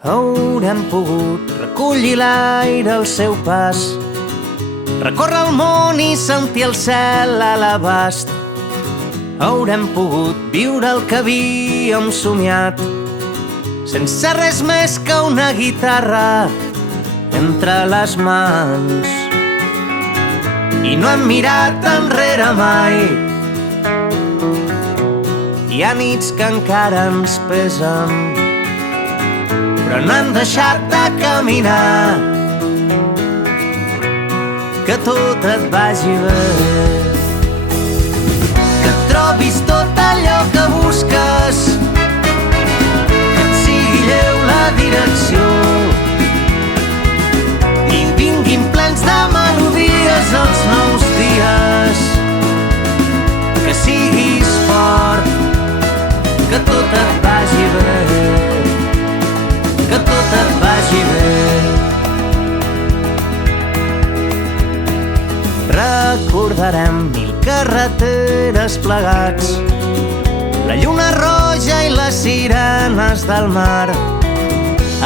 Haurem pogut recollir l'aire al seu pas, recórrer el món i sentir el cel a l'abast. Haurem pogut viure el que havíem somiat, sense res més que una guitarra entre les mans. I no hem mirat enrere mai. Hi ha nits que encara ens pesen, però no hem deixat de caminar. Que tot et vagi bé, que trobis tot allò que busques, que et sigui lleu la direcció i vinguin plens de melodies els nous dies. Que siguis fort, que tot et vagi bé, que tot et vagi bé. Recordarem 1000 carreteres plegats, la lluna roja i les sirenes del mar,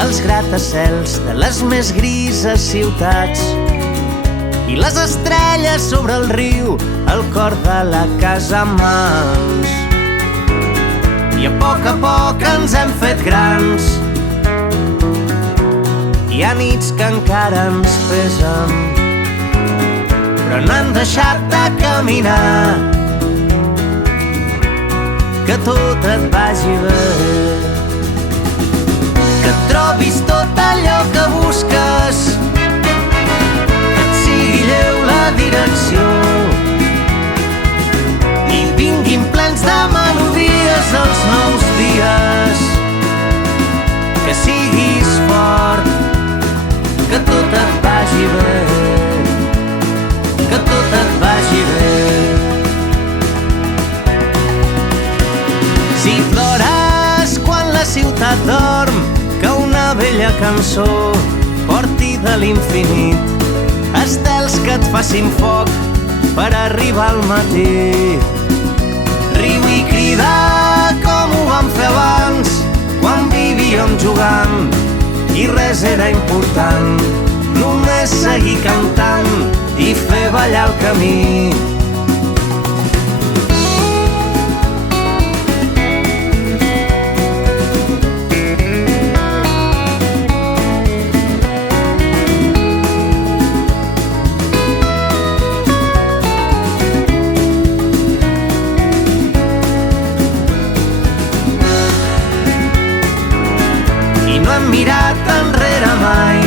els gratacels de les més grises ciutats i les estrelles sobre el riu, el cor de la casa en mans. I a poc ens hem fet grans. Hi ha nits que encara ens pesen, però no hem deixat de caminar. Que tot et vagi bé, que trobis tot allò que busques, que et sigui lleu la direcció i vinguin plens de melodies els nous dies. Que siguis fort, que tot et vagi bé, que tot et vagi bé. Si plores quan la ciutat dorm, que una vella cançó porti de l'infinit estels que et facin foc per arribar al matí. Riu i crida com ho vam fer abans, quan vivíem jugant i res era important, només seguir cantant i fer ballar el camí. I no hem mirat enrere mai.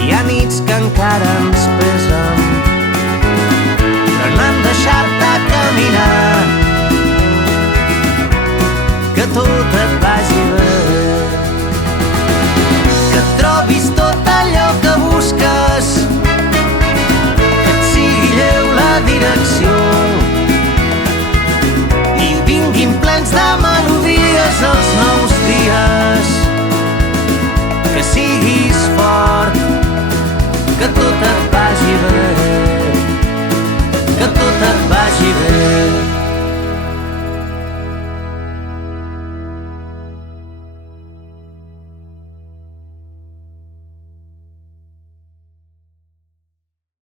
Hi ha nits que encara ens pesen, però no hem deixat de caminar.